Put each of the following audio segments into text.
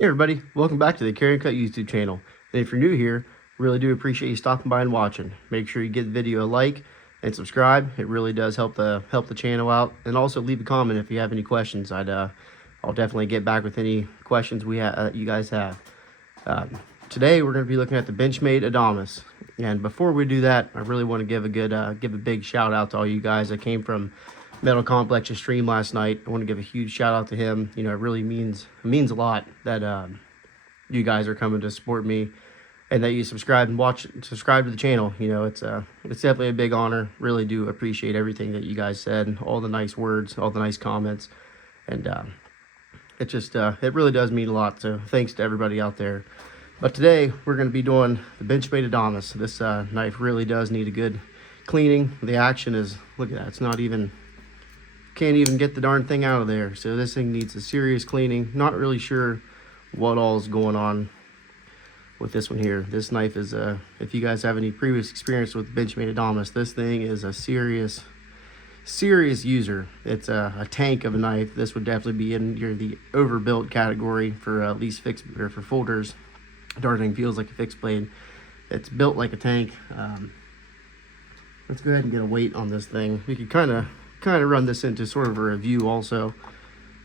Hey everybody, welcome back to the Carry and Cut YouTube channel. And if you're new here, really do appreciate you stopping by and watching. Make sure you give the video a like and subscribe. It really does help the channel out. And also leave a comment if you have any questions. I'll definitely get back with any questions you guys have. Today we're going to be looking at the Benchmade Adamas. And before we do that, I really want to give a big shout out to all you guys that came from Metal Complex's stream last night. I want to give a huge shout out to him. You know, it really means a lot that you guys are coming to support me and that you subscribe to the channel. You know, it's definitely a big honor. Really do appreciate everything that you guys said, all the nice words, all the nice comments, and it really does mean a lot. So thanks to everybody out there. But today we're going to be doing the Benchmade Adamas. This knife really does need a good cleaning. The action is, look at that, it's not even, can't even get the darn thing out of there. So this thing needs a serious cleaning. Not really sure what all is going on with this one here. This knife is if you guys have any previous experience with Benchmade Adamas, this thing is a serious user. It's a tank of a knife. This would definitely be in the overbuilt category for at least fixed or for folders. Darn thing feels like a fixed blade. It's built like a tank. Let's go ahead and get a weight on this thing. We could kind of run this into sort of a review also.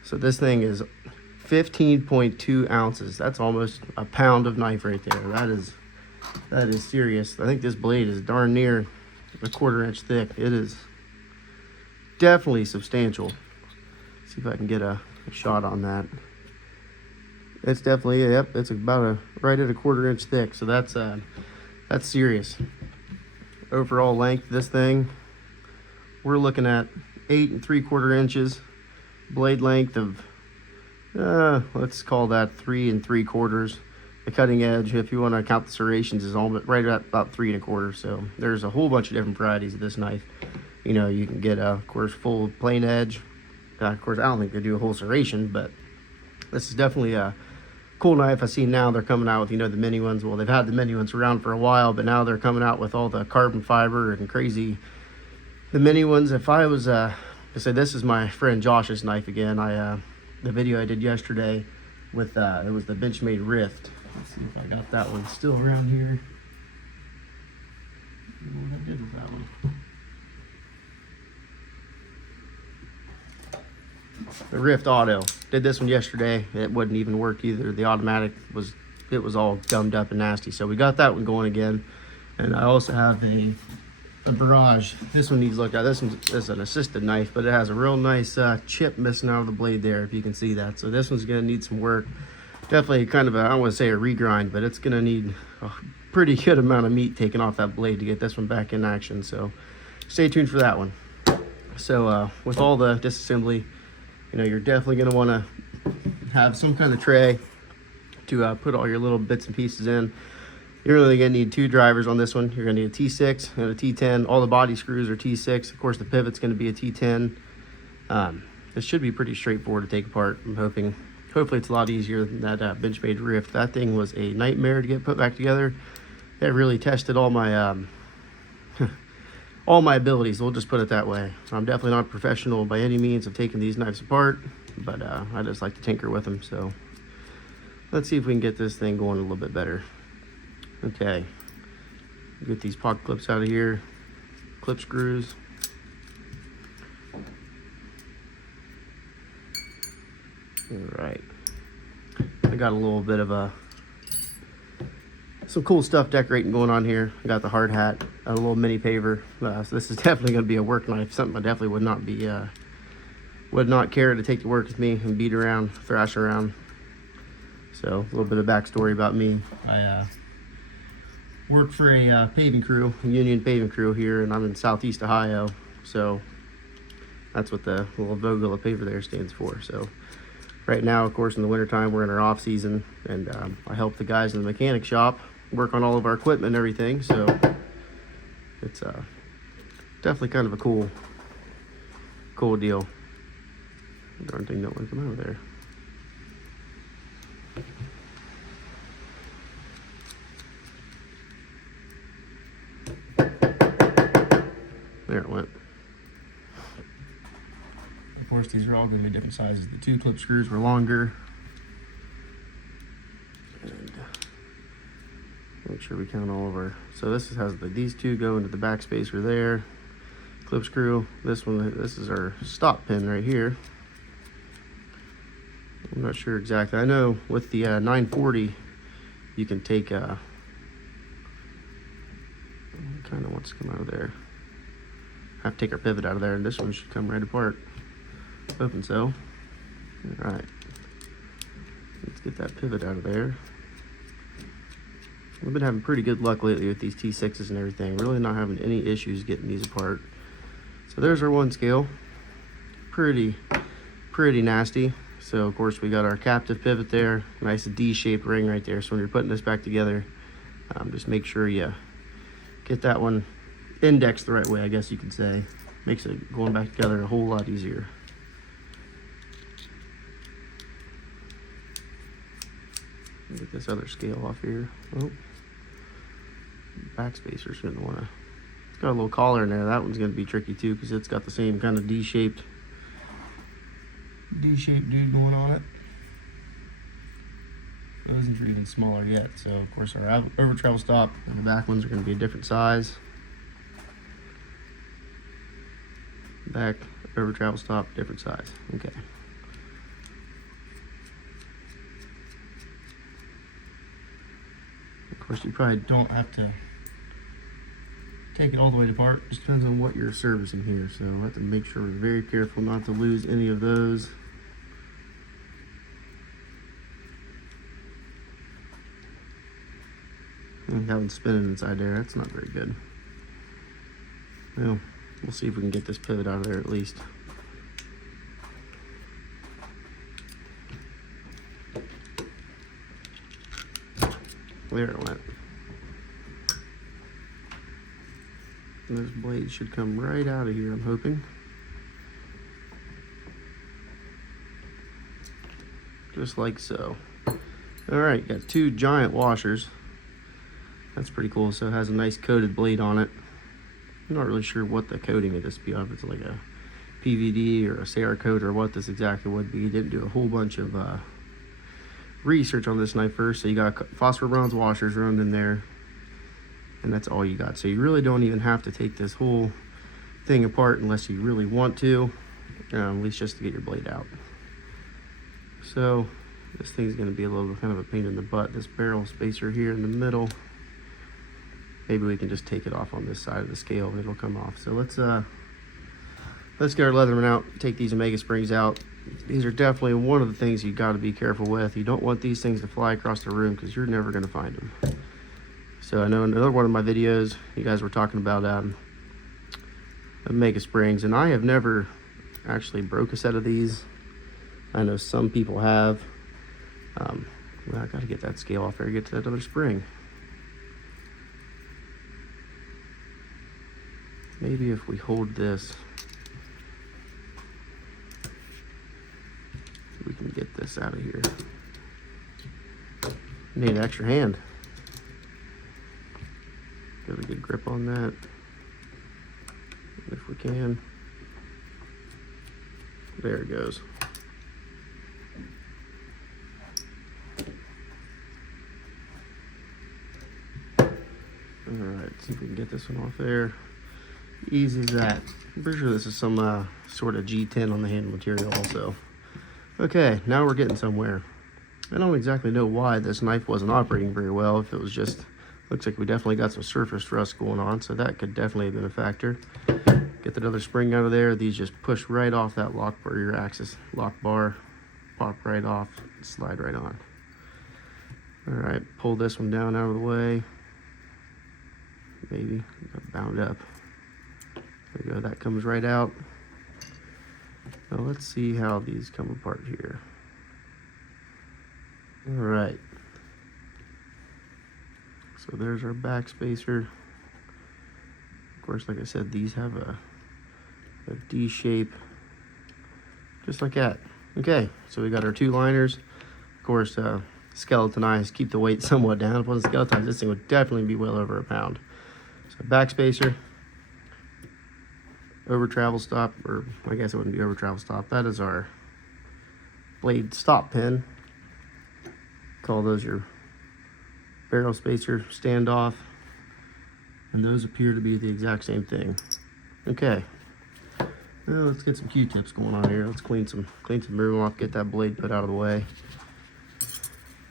So this thing is 15.2 ounces. That's almost a pound of knife right there. That is serious. I think this blade is darn near a 1/4 inch thick. It is definitely substantial. Let's see if I can get a shot on that. It's definitely, yep, it's about right at a 1/4 inch thick. So that's serious. Overall length of this thing, we're looking at 8 3/4 inches. Blade length of let's call that 3 3/4. The cutting edge, if you want to count the serrations, is almost right at about 3 1/4. So there's a whole bunch of different varieties of this knife. You know, you can get of course full plain edge. Of course, I don't think they do a whole serration, but this is definitely a cool knife. I see now they're coming out with, you know, the mini ones. Well, they've had the mini ones around for a while, but now they're coming out with all the carbon fiber and crazy, the mini ones. If I was I said, this is my friend Josh's knife again. The video I did yesterday with it was the Benchmade Rift. Let's see if I got that one still around here. I don't know what I did with that one. The Rift Auto. Did this one yesterday. It wouldn't even work either. The automatic was all gummed up and nasty. So we got that one going again. And I also have a Barrage. This one needs looked at. This one is an assisted knife, but it has a real nice chip missing out of the blade there, if you can see that. So this one's going to need some work. Definitely kind of I don't want to say a regrind, but it's going to need a pretty good amount of meat taken off that blade to get this one back in action. So stay tuned for that one. So with all the disassembly, you know, you're definitely going to want to have some kind of tray to put all your little bits and pieces in. You're really going to need 2 drivers on this one. You're going to need a T6 and a T10. All the body screws are T6. Of course, the pivot's going to be a T10. This should be pretty straightforward to take apart. I'm hopefully it's a lot easier than that Benchmade Rift. That thing was a nightmare to get put back together. It really tested all my all my abilities. We'll just put it that way. I'm definitely not a professional by any means of taking these knives apart, but I just like to tinker with them. So let's see if we can get this thing going a little bit better. Okay, get these pocket clips out of here, clip screws. All right, I got a little bit of some cool stuff decorating going on here. I got the hard hat, a little mini paver. So this is definitely going to be a work knife, something I definitely would not care to take to work with me and beat around, thrash around. So a little bit of backstory about me. I work for a paving crew, a union paving crew here, and I'm in Southeast Ohio. So that's what the little Vogel paver there stands for. So right now, of course, in the wintertime, we're in our off season, and I help the guys in the mechanic shop work on all of our equipment and everything. So it's definitely kind of a cool deal. Darn thing don't want to come out of there. There it went. Of course, these are all going to be different sizes. The 2 clip screws were longer. Make sure we count all of our, so this has these two go into the back spacer there. Clip screw. This one, this is our stop pin right here. I'm not sure exactly. I know with the 940, you can take kind of wants to come out of there. Have to take our pivot out of there, and this one should come right apart. Open so. All right. Let's get that pivot out of there. We've been having pretty good luck lately with these T6s and everything. Really not having any issues getting these apart. So there's our 1 scale. Pretty nasty. So of course we got our captive pivot there. Nice D-shaped ring right there. So when you're putting this back together, just make sure you get that one indexed the right way, I guess you could say. Makes it going back together a whole lot easier. Get this other scale off here. Oh, back spacer's gonna wanna. It's got a little collar in there. That one's gonna be tricky too because it's got the same kind of D-shaped dude going on it. Those ones are even smaller yet. So of course our over travel stop and the back ones are gonna be a different size. Back over travel stop, different size. Okay. Of course, you probably don't have to take it all the way apart. Just depends on what you're servicing here. So I have to make sure we're very careful not to lose any of those. And that one's spinning inside there. That's not very good. Well, we'll see if we can get this pivot out of there at least. There it went. And those blades should come right out of here, I'm hoping. Just like so. All right, got 2 giant washers. That's pretty cool. So it has a nice coated blade on it. I'm not really sure what the coating of this would be. If it's like a PVD or a Cerakote or what this exactly would be. Didn't do a whole bunch of research on this knife first. So you got phosphor bronze washers running in there, and that's all you got. So you really don't even have to take this whole thing apart unless you really want to, at least just to get your blade out. So this thing's going to be a little kind of a pain in the butt. This barrel spacer here in the middle, maybe we can just take it off on this side of the scale and it'll come off. So let's get our Leatherman out, take these Omega springs out. These are definitely one of the things you got to be careful with. You don't want these things to fly across the room because you're never going to find them. So I know in another one of my videos, you guys were talking about Omega springs, and I have never actually broke a set of these. I know some people have. Well, I got to get that scale off there, get to that other spring. Maybe if we hold this, we can get this out of here. Need an extra hand. Get a good grip on that, if we can. There it goes. All right, see if we can get this one off there. Easy as that. I'm pretty sure this is some sort of G10 on the handle material also. Okay, now we're getting somewhere. I don't exactly know why this knife wasn't operating very well. If it was just, looks like we definitely got some surface rust going on, so that could definitely have been a factor. Get that other spring out of there. These just push right off that lock bar, your axis lock bar, pop right off, slide right on. All right, pull this one down out of the way. Maybe bound up. There we go, that comes right out. Now let's see how these come apart here. All right. So there's our back spacer. Of course, like I said, these have a D shape, just like that. Okay, so we got our 2 liners. Of course, skeletonized, keep the weight somewhat down. If it wasn't skeletonized, this thing would definitely be well over a pound. So back spacer, over travel stop, or I guess it wouldn't be over travel stop. That is our blade stop pin. Call those your barrel spacer standoff, and those appear to be the exact same thing. Okay, now let's get some Q-tips going on here. Let's clean some room off, get that blade put out of the way.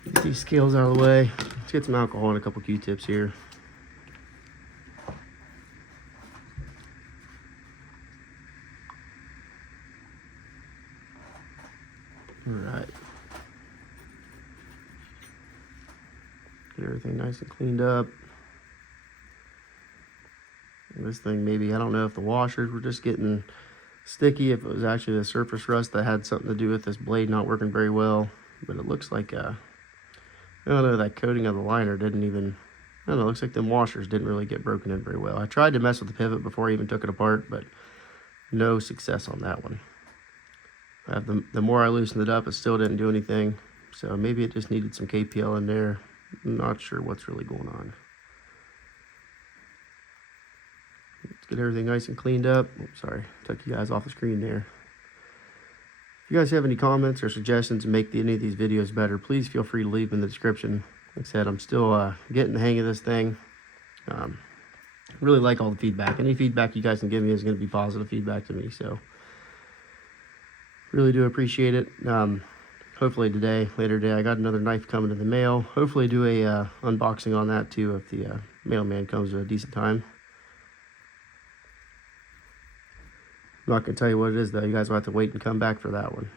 Get these scales out of the way. Let's get some alcohol and a couple Q-tips here. All right. Get everything nice and cleaned up. And this thing, maybe, I don't know if the washers were just getting sticky, if it was actually the surface rust that had something to do with this blade not working very well. But it looks like, I don't know, that coating of the liner didn't even, I don't know, it looks like them washers didn't really get broken in very well. I tried to mess with the pivot before I even took it apart, but no success on that one. The more I loosened it up, it still didn't do anything. So maybe it just needed some KPL in there. I'm not sure what's really going on. Let's get everything nice and cleaned up. Oh, sorry, took you guys off the screen there. If you guys have any comments or suggestions to make any of these videos better, please feel free to leave them in the description. Like I said, I'm still getting the hang of this thing. Really like all the feedback. Any feedback you guys can give me is going to be positive feedback to me. So really do appreciate it. Hopefully later today, I got another knife coming in the mail. Hopefully do a unboxing on that too if the mailman comes at a decent time. I'm not going to tell you what it is though. You guys will have to wait and come back for that one.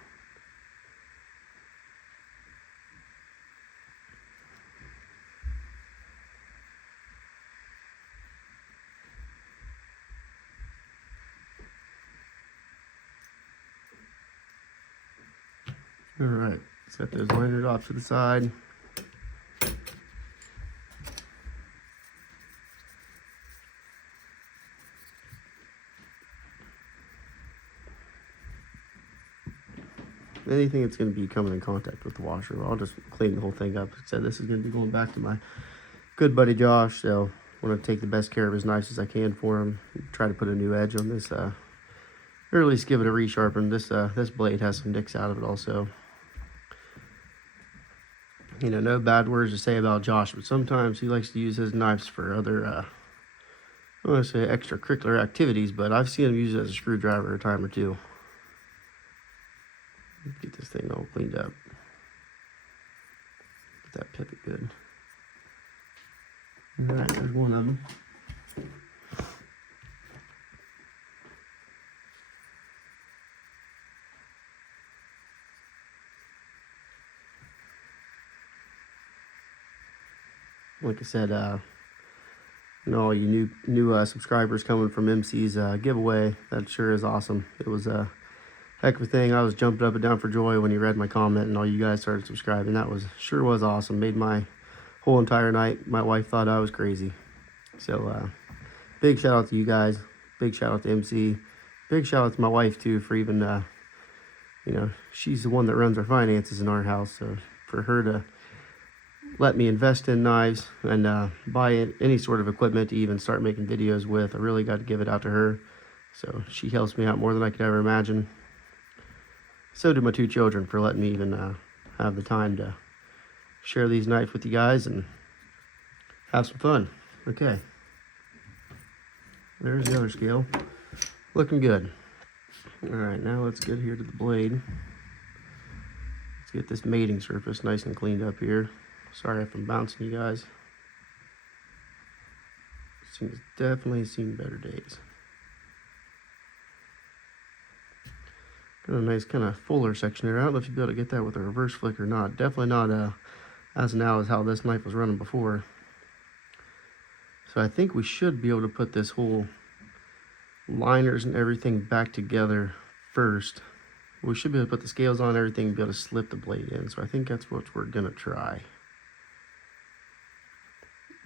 All right, set those liners off to the side. Anything that's going to be coming in contact with the washer, I'll just clean the whole thing up. Like I said, this is going to be going back to my good buddy Josh, so I want to take the best care of his knives as I can for him. Try to put a new edge on this, or at least give it a resharpen. This blade has some nicks out of it also. You know, no bad words to say about Josh, but sometimes he likes to use his knives for other, I don't want to say extracurricular activities, but I've seen him use it as a screwdriver a time or two. Get this thing all cleaned up. Get that pivot good. All right, there's one of them. Like I said, you know, all you new subscribers coming from MC's giveaway, that sure is awesome. It was a heck of a thing. I was jumping up and down for joy when you read my comment and all you guys started subscribing. That sure was awesome. Made my whole entire night. My wife thought I was crazy. So big shout out to you guys. Big shout out to MC. Big shout out to my wife too for even you know, she's the one that runs our finances in our house. So for her to let me invest in knives and buy any sort of equipment to even start making videos with, I really got to give it out to her. So she helps me out more than I could ever imagine. So do my two children for letting me even have the time to share these knives with you guys and have some fun. Okay. There's the other scale. Looking good. Alright, now let's get here to the blade. Let's get this mating surface nice and cleaned up here. Sorry if I'm bouncing you guys. This thing's definitely seen better days. Got a nice kind of fuller section here. I don't know if you'll be able to get that with a reverse flick or not. Definitely not as now as how this knife was running before. So I think we should be able to put this whole liners and everything back together first. We should be able to put the scales on everything and be able to slip the blade in. So I think that's what we're gonna try.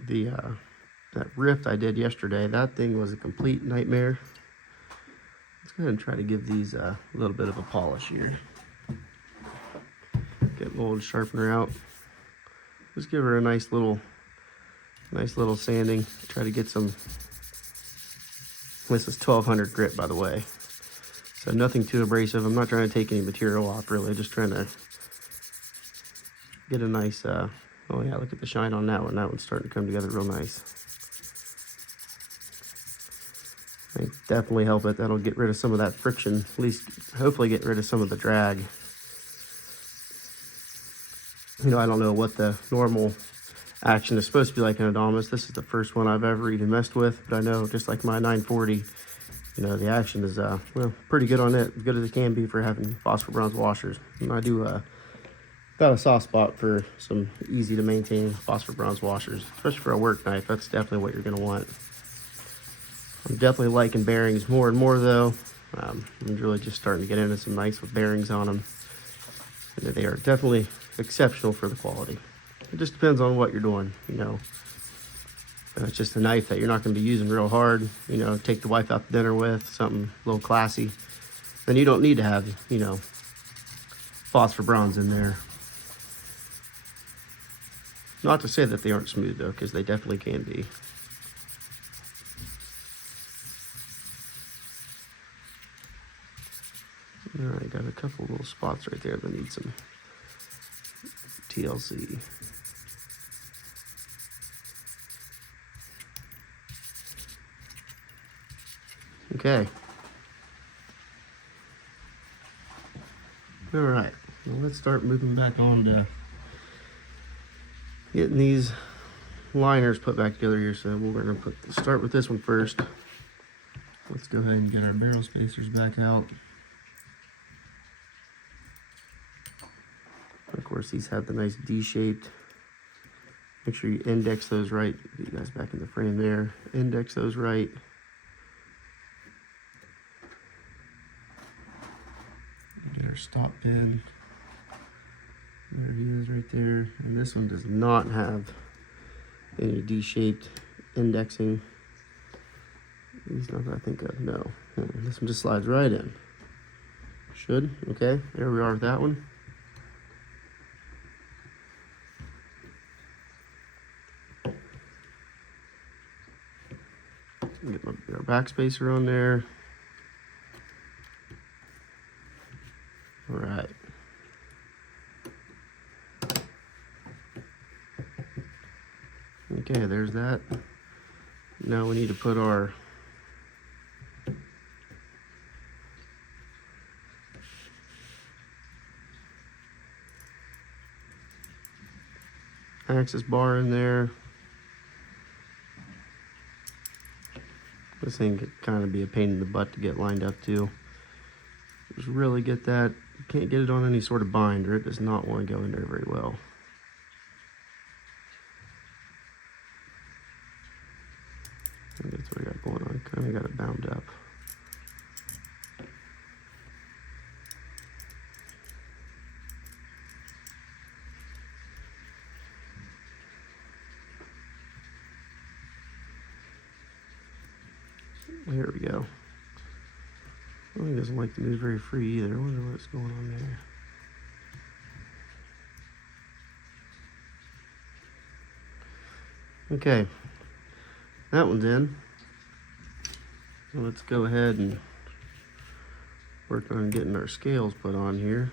That rift I did yesterday, that thing was a complete nightmare. Let's go ahead and try to give these a little bit of a polish here. Get the old sharpener out. Just give her a nice little sanding. Try to get some. This is 1200 grit, by the way. So nothing too abrasive. I'm not trying to take any material off, really. Just trying to get a nice Oh yeah, look at the shine on that one. That one's starting to come together real nice. I definitely help it. That'll get rid of some of that friction, at least hopefully get rid of some of the drag. You know, I don't know what the normal action is supposed to be like in Adamas. This is the first one I've ever even messed with, but I know just like my 940, you know, the action is well, pretty good on it, as good as it can be for having phosphor bronze washers. And I do got a soft spot for some easy to maintain phosphor bronze washers, especially for a work knife. That's definitely what you're going to want. I'm definitely liking bearings more and more though. I'm really just starting to get into some nice with bearings on them. And they are definitely exceptional for the quality. It just depends on what you're doing, you know. If it's just a knife that you're not going to be using real hard, you know, take the wife out to dinner with, something a little classy, then you don't need to have, you know, phosphor bronze in there. Not to say that they aren't smooth though, because they definitely can be. All right, got a couple little spots right there that need some TLC. Okay. All right, well, let's start moving back on to getting these liners put back together here. So we're gonna start with this one first. Let's go ahead and get our barrel spacers back out. Of course, these have the nice D-shaped. Make sure you index those right. Get you guys back in the frame there. Index those right. Get our stop pin. There he is right there. And this one does not have any D-shaped indexing. At least not that I think of, no. This one just slides right in. Should, okay. There we are with that one. Get our backspacer on there. All right. Okay, there's that. Now we need to put our axis bar in there. This thing could kind of be a pain in the butt to get lined up to. Just really get that. You can't get it on any sort of binder. It does not want to go in there very well. I think that's what I got going on. Kind of got it bound up. There we go. Well, he doesn't like to move very free either. I wonder what's going on there. Okay, that one's in. So let's go ahead and work on getting our scales put on here.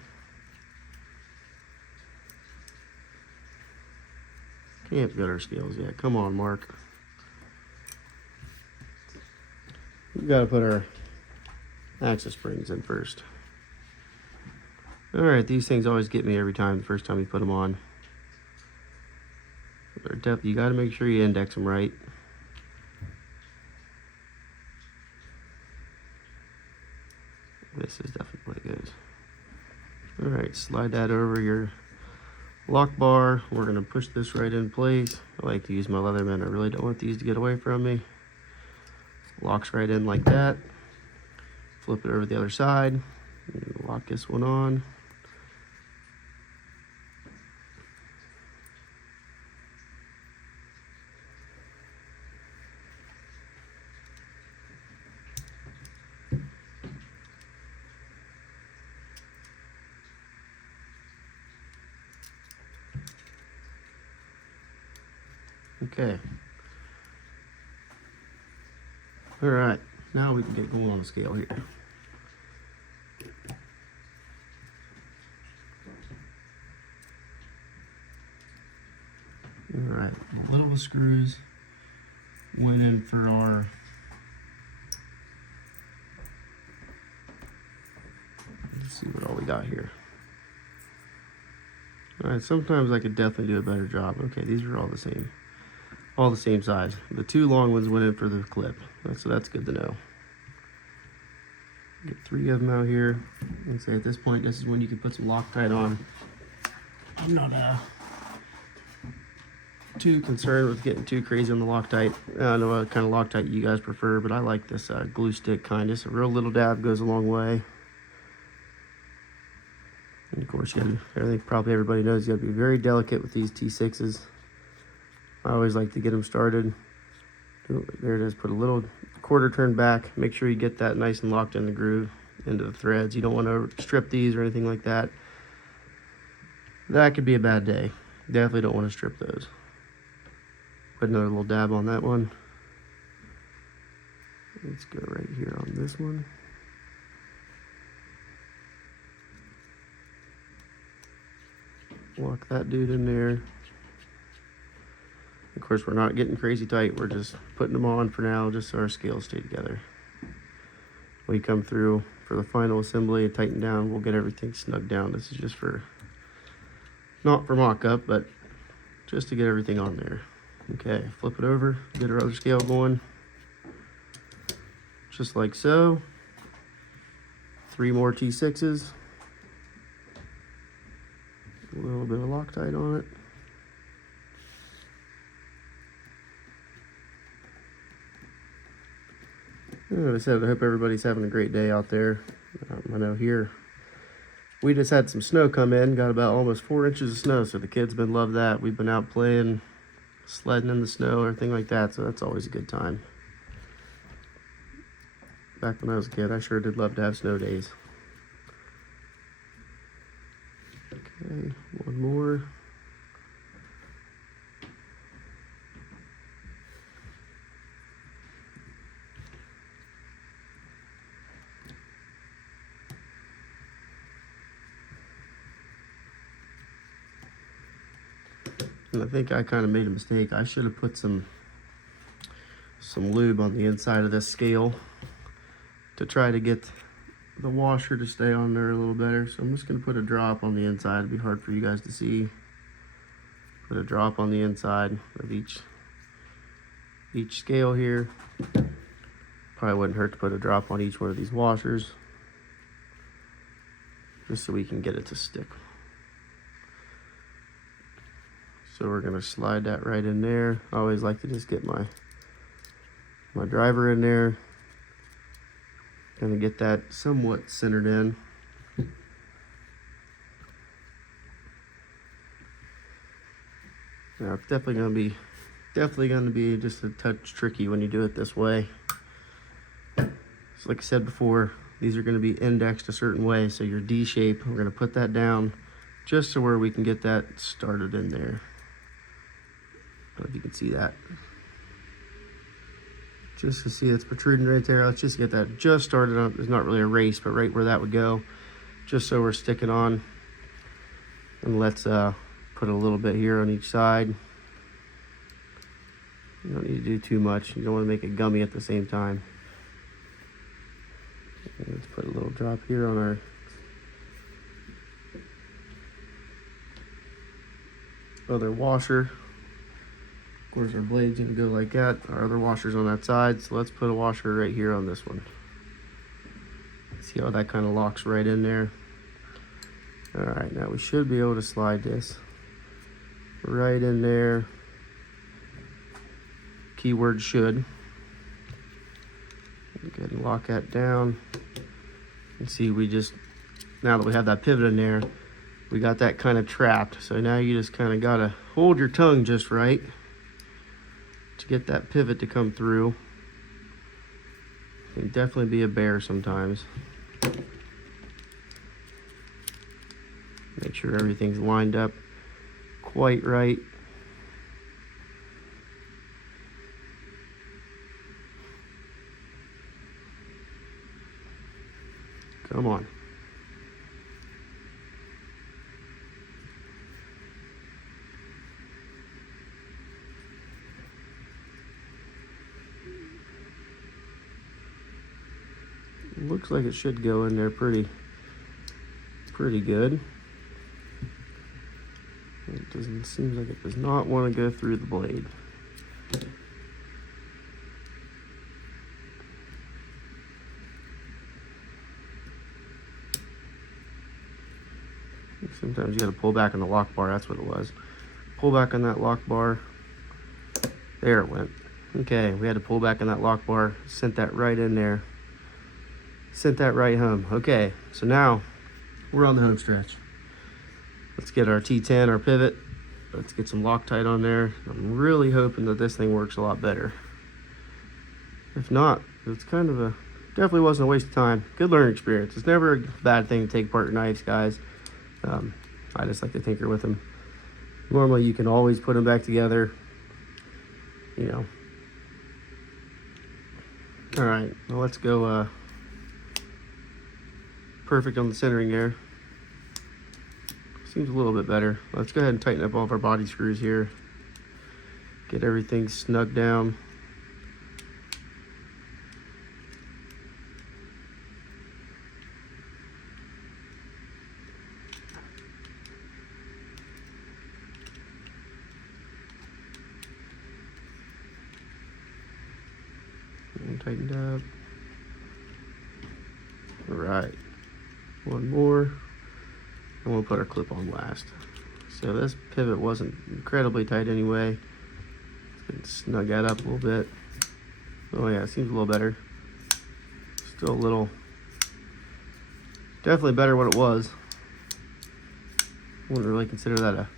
Can't get our scales yet. Come on, Mark. We gotta put our axis springs in first. All right, these things always get me every time, the first time you put them on. They're you gotta make sure you index them right. This is definitely good. All right, slide that over your lock bar. We're gonna push this right in place. I like to use my Leatherman. I really don't want these to get away from me. Locks right in like that. Flip it over the other side. Lock this one on. Okay. All right, now we can get going on the scale here. All right, the little screws went in for our let's see what all we got here. All right, sometimes I could definitely do a better job. Okay, these are all the same size. The two long ones went in for the clip, so that's good to know. Get 3 of them out here. And say at this point, this is when you can put some Loctite on. I'm not too concerned with getting too crazy on the Loctite. I don't know what kind of Loctite you guys prefer, but I like this glue stick kind. Just a real little dab goes a long way. And of course, I think probably everybody knows you got to be very delicate with these T6s. I always like to get them started. There it is. Put a little quarter turn back. Make sure you get that nice and locked in the groove into the threads. You don't want to strip these or anything like that. That could be a bad day. Definitely don't want to strip those. Put another little dab on that one. Let's go right here on this one. Lock that dude in there. Of course, we're not getting crazy tight. We're just putting them on for now, just so our scales stay together. When we come through for the final assembly and tighten down, we'll get everything snugged down. This is just for, not for mock-up, but just to get everything on there. Okay, flip it over, get our other scale going. Just like so. 3 more T6s. A little bit of Loctite on it. Like I said, I hope everybody's having a great day out there. I know here we just had some snow come in, got about almost 4 inches of snow, so the kids been love that. We've been out playing, sledding in the snow, everything like that, so that's always a good time. Back when I was a kid, I sure did love to have snow days. Okay, one more. And I think I kind of made a mistake. I should have put some lube on the inside of this scale to try to get the washer to stay on there a little better. So I'm just going to put a drop on the inside. It'd be hard for you guys to see. Put a drop on the inside of each scale here. Probably wouldn't hurt to put a drop on each one of these washers, just so we can get it to stick. So we're gonna slide that right in there. I always like to just get my driver in there. Gonna get that somewhat centered in. Now it's definitely gonna be just a touch tricky when you do it this way. So like I said before, these are gonna be indexed a certain way. So your D shape, we're gonna put that down just so where we can get that started in there. I don't know if you can see that. Just to see it's protruding right there. Let's just get that just started on. It's not really a race, but right where that would go, just so we're sticking on. And let's put a little bit here on each side. You don't need to do too much. You don't want to make it gummy at the same time. And let's put a little drop here on our other washer. Of course, our blade's gonna go like that. Our other washer's on that side, so let's put a washer right here on this one. See how that kind of locks right in there. All right, now we should be able to slide this right in there. Keyword should. Go ahead and lock that down. You see, now that we have that pivot in there, we got that kind of trapped. So now you just kind of gotta hold your tongue just right to get that pivot to come through. It can definitely be a bear sometimes. Make sure everything's lined up quite right. Come on. looks like it should go in there pretty good. It doesn't seem like it does not want to go through the blade. Sometimes you got to pull back on the lock bar. That's what it was. Pull back on that lock bar. There it went. Okay, we had to pull back on that lock bar. Sent that right in there. Sent that right home. Okay, so now we're on the home stretch. Let's get our T10, our pivot. Let's get some Loctite on there. I'm really hoping that this thing works a lot better. If not, it's kind of definitely wasn't a waste of time. Good learning experience. It's never a bad thing to take apart your knives, guys. I just like to tinker with them. Normally you can always put them back together, you know. All right, well, let's go perfect on the centering there. Seems a little bit better. Let's go ahead and tighten up all of our body screws here. Get everything snug down. And tightened up. All right, one more, and we'll put our clip on last. So this pivot wasn't incredibly tight anyway. Let's snug that up a little bit. Oh yeah, it seems a little better. Still a little, definitely better what it was. Wouldn't really consider that a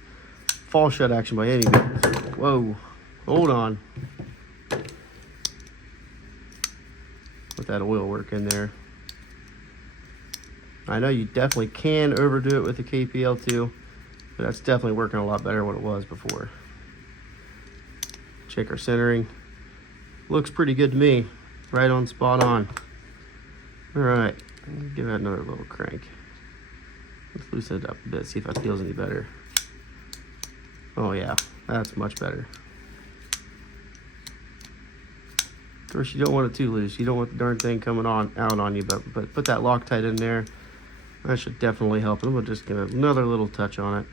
fall shut action by any means. Whoa, hold on. Let that oil work in there. I know you definitely can overdo it with the KPL2, but that's definitely working a lot better than what it was before. Check our centering. Looks pretty good to me. Right on, spot on. All right, give that another little crank. Let's loosen it up a bit, see if that feels any better. Oh yeah, that's much better. Of course, you don't want it too loose. You don't want the darn thing coming out on you, but put that Loctite in there. That should definitely help. And we'll just get another little touch on it.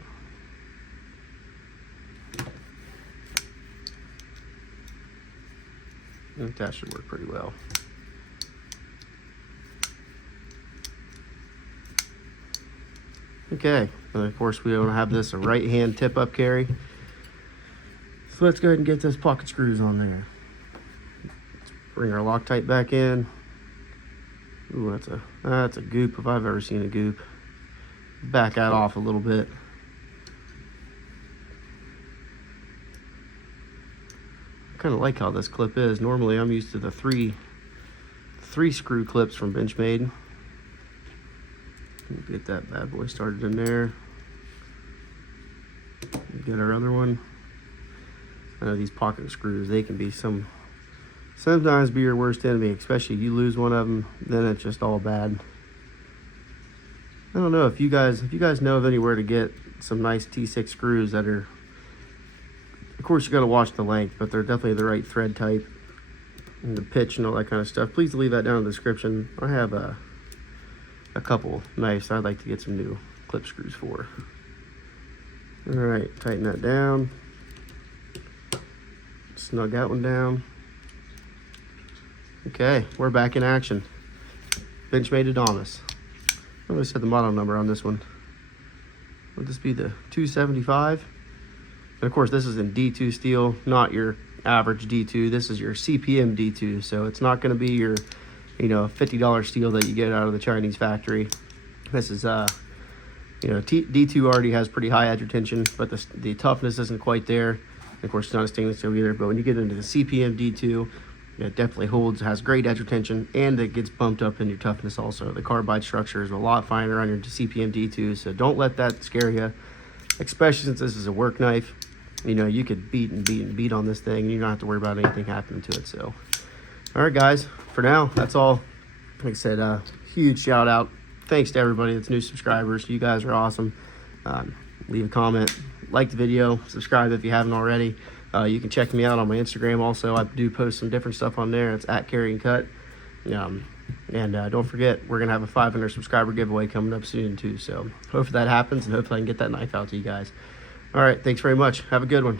I think that should work pretty well. Okay, and of course we don't have this a right hand tip up carry. So let's go ahead and get those pocket screws on there. Bring our Loctite back in. Ooh, that's a goop if I've ever seen a goop. Back that off a little bit. I kind of like how this clip is. Normally I'm used to the three screw clips from Benchmade. Get that bad boy started in there. Get our other one. I know these pocket screws, they can be sometimes be your worst enemy, especially if you lose one of them, then it's just all bad. I don't know if you guys know of anywhere to get some nice T6 screws that are, of course you got to watch the length, but they're definitely the right thread type and the pitch and all that kind of stuff. Please leave that down in the description. I have a couple knives I'd like to get some new clip screws for. All right, tighten that down. Snug that one down. Okay, we're back in action. Benchmade Adamas. I always set the model number on this one. Would this be the 275? And of course, this is in D2 steel, not your average D2. This is your CPM D2, so it's not going to be your, $50 steel that you get out of the Chinese factory. This is, D2 already has pretty high edge retention, but the toughness isn't quite there. And of course, it's not a stainless steel either. But when you get into the CPM D2, it definitely has great edge retention, and it gets bumped up in your toughness also. The carbide structure is a lot finer on your CPM D2, so don't let that scare you, especially since this is a work knife. You could beat and beat and beat on this thing, and you don't have to worry about anything happening to it. So, all right, guys, for now, that's all. Like I said, huge shout out. Thanks to everybody that's new subscribers. You guys are awesome. Leave a comment, like the video, subscribe if you haven't already. You can check me out on my Instagram also. I do post some different stuff on there. It's at carryandcut. And don't forget, we're going to have a 500 subscriber giveaway coming up soon too. So hopefully that happens, and hopefully I can get that knife out to you guys. All right, thanks very much. Have a good one.